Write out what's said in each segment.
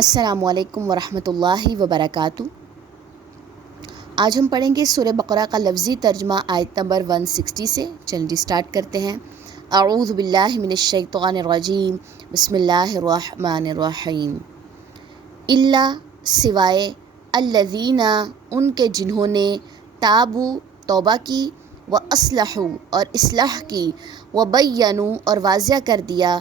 السلام علیکم ورحمۃ اللہ وبرکاتہ۔ آج ہم پڑھیں گے سورہ بقرہ کا لفظی ترجمہ آیت نمبر 160 سے۔ چلیے سٹارٹ کرتے ہیں۔ اعوذ باللہ من الشیطان الرجیم، بسم اللہ الرحمن الرحیم۔ الا سوائے، الذین ان کے جنہوں نے، تابو توبہ کی، واصلحوا اور اصلاح کی، وبینوا اور واضح کر دیا،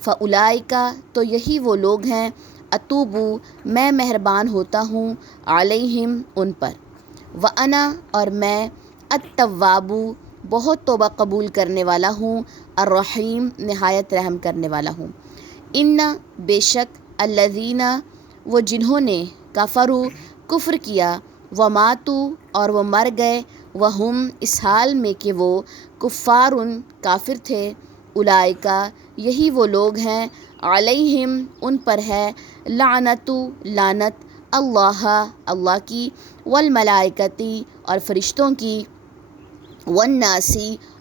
فاولئک تو یہی وہ لوگ ہیں، اتوبو میں مہربان ہوتا ہوں، علیہم ان پر، وانا اور میں، التواب بہت توبہ قبول کرنے والا ہوں، الرحیم نہایت رحم کرنے والا ہوں۔ ان بے شک، الذین وہ جنہوں نے، کفروا کفر کیا، وماتوا اور وہ مر گئے، وہم اس حال میں کہ وہ، کفار کافر تھے، اولئک یہی وہ لوگ ہیں، علیہم ان پر ہے، لعنت لعنت، اللہ کی، والملائکتی اور فرشتوں کی، والناس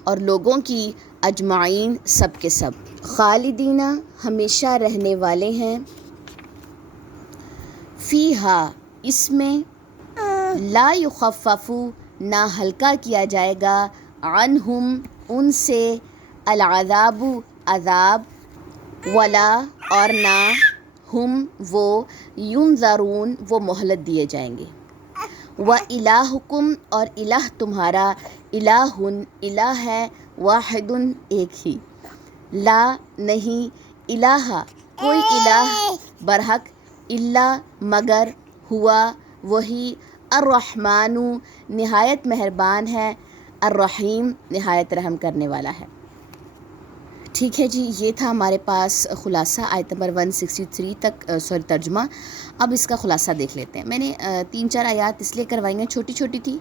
اور لوگوں کی، اجمعین سب کے سب، خالدین ہمیشہ رہنے والے ہیں، فیہا اس میں، لا یخفف نہ ہلکا کیا جائے گا، عنہم ان سے، العذاب عذاب، ولا اور نہ، ہم وہ، ینظرون وہ مہلت دیے جائیں گے، وَإِلَٰهُكُمْ اور الہ تمہارا، الہ الہ ہے، واحد ایک ہی، لا نہیں، الہ کوئی الہ برحق، الا مگر، ہوا وہی، الرحمن نہایت مہربان ہے، الرحیم نہایت رحم کرنے والا ہے۔ ٹھیک ہے جی، یہ تھا ہمارے پاس خلاصہ آیت نمبر 163 تک ترجمہ۔ اب اس کا خلاصہ دیکھ لیتے ہیں۔ میں نے 3-4 آیات اس لیے کروائی ہیں، چھوٹی چھوٹی تھی،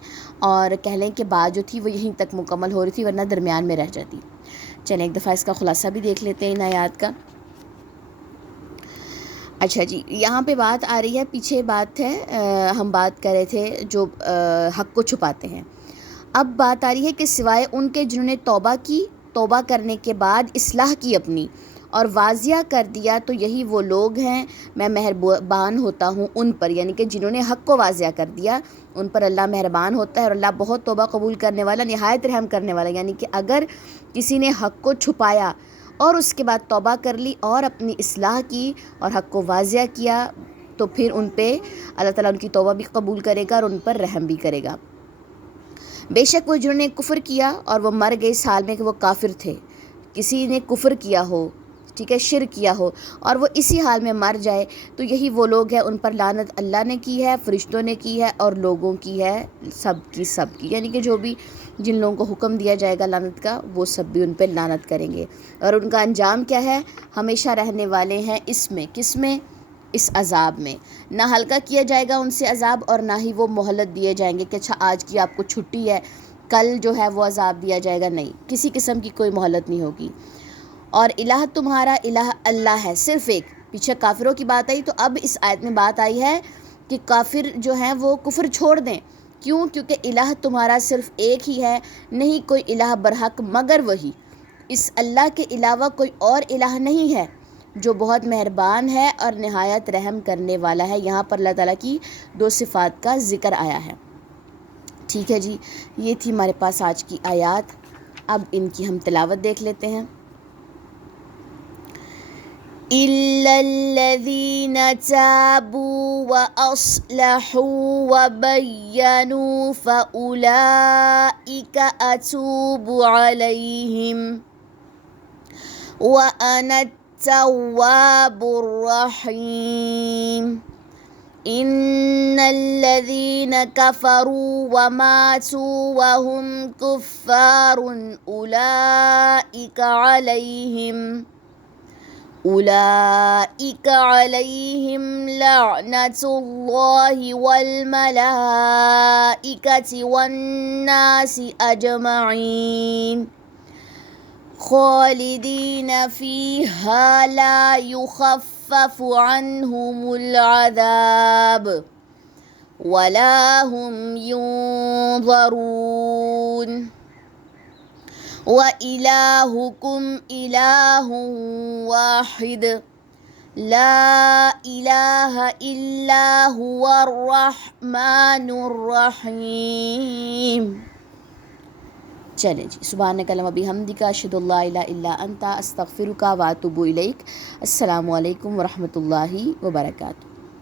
اور کہہ لیں کہ بات جو تھی وہ یہیں تک مکمل ہو رہی تھی، ورنہ درمیان میں رہ جاتی۔ چلیں ایک دفعہ اس کا خلاصہ بھی دیکھ لیتے ہیں ان آیات کا۔ اچھا جی، یہاں پہ بات آ رہی ہے، پیچھے بات ہے، ہم بات کر رہے تھے جو حق کو چھپاتے ہیں۔ اب بات آ رہی ہے کہ سوائے ان کے جنہوں نے توبہ کی، توبہ کرنے کے بعد اصلاح کی اپنی، اور واضح کر دیا، تو یہی وہ لوگ ہیں، میں مہربان ہوتا ہوں ان پر، یعنی کہ جنہوں نے حق کو واضح کر دیا ان پر اللہ مہربان ہوتا ہے، اور اللہ بہت توبہ قبول کرنے والا، نہایت رحم کرنے والا۔ یعنی کہ اگر کسی نے حق کو چھپایا اور اس کے بعد توبہ کر لی اور اپنی اصلاح کی اور حق کو واضح کیا، تو پھر ان پہ اللہ تعالیٰ ان کی توبہ بھی قبول کرے گا اور ان پر رحم بھی کرے گا۔ بے شک وہ جنہوں نے کفر کیا اور وہ مر گئے اس حال میں کہ وہ کافر تھے، کسی نے کفر کیا ہو، ٹھیک ہے، شرک کیا ہو، اور وہ اسی حال میں مر جائے، تو یہی وہ لوگ ہیں، ان پر لعنت اللہ نے کی ہے، فرشتوں نے کی ہے، اور لوگوں کی ہے، سب کی، یعنی کہ جو بھی جن لوگوں کو حکم دیا جائے گا لعنت کا، وہ سب بھی ان پہ لعنت کریں گے، اور ان کا انجام کیا ہے، ہمیشہ رہنے والے ہیں اس میں، کس میں، اس عذاب میں، نہ ہلکا کیا جائے گا ان سے عذاب، اور نہ ہی وہ مہلت دیے جائیں گے کہ اچھا آج کی آپ کو چھٹی ہے، کل جو ہے وہ عذاب دیا جائے گا، نہیں، کسی قسم کی کوئی مہلت نہیں ہوگی۔ اور الہ تمہارا، الہ اللہ ہے، صرف ایک۔ پیچھے کافروں کی بات آئی، تو اب اس آیت میں بات آئی ہے کہ کافر جو ہیں وہ کفر چھوڑ دیں، کیوں؟ کیونکہ الہ تمہارا صرف ایک ہی ہے، نہیں کوئی الہ برحق مگر وہی، اس اللہ کے علاوہ کوئی اور الہ نہیں ہے، جو بہت مہربان ہے اور نہایت رحم کرنے والا ہے۔ یہاں پر اللہ تعالیٰ کی 2 صفات کا ذکر آیا ہے۔ ٹھیک ہے جی، یہ تھی ہمارے پاس آج کی آیات۔ اب ان کی ہم تلاوت دیکھ لیتے ہیں۔ إِلَّا الَّذِينَ تَابُوا وَأَصْلَحُوا وَبَيَّنُوا فَأُولَئِكَ أَتُوبُ عَلَيْهِمْ وَأَنَا التَّوَّابُ الرَّحِيمُ۔ إِنَّ الَّذِينَ كَفَرُوا وَمَاتُوا وَهُمْ كُفَّارٌ أُولَئِكَ عَلَيْهِمْ لَعْنَةُ اللَّهِ وَالْمَلَائِكَةِ وَالنَّاسِ أَجْمَعِينَ خَالِدِينَ فِيهَا لَا يُخَفَّفُ عَنْهُمُ الْعَذَابُ وَلَا هُمْ يُنظَرُونَ۔ وَإِلَٰهُكُمْ إِلَٰهٌ وَاحِدٌ لا الہ الا هو الرحمن الرحیم. چلیں جی، سبحانک اللہم و بحمدک، اشہد ان لا الہ الا انت، استغفرک و اتوب الیک. السلام علیکم ورحمۃ اللہ وبرکاتہ.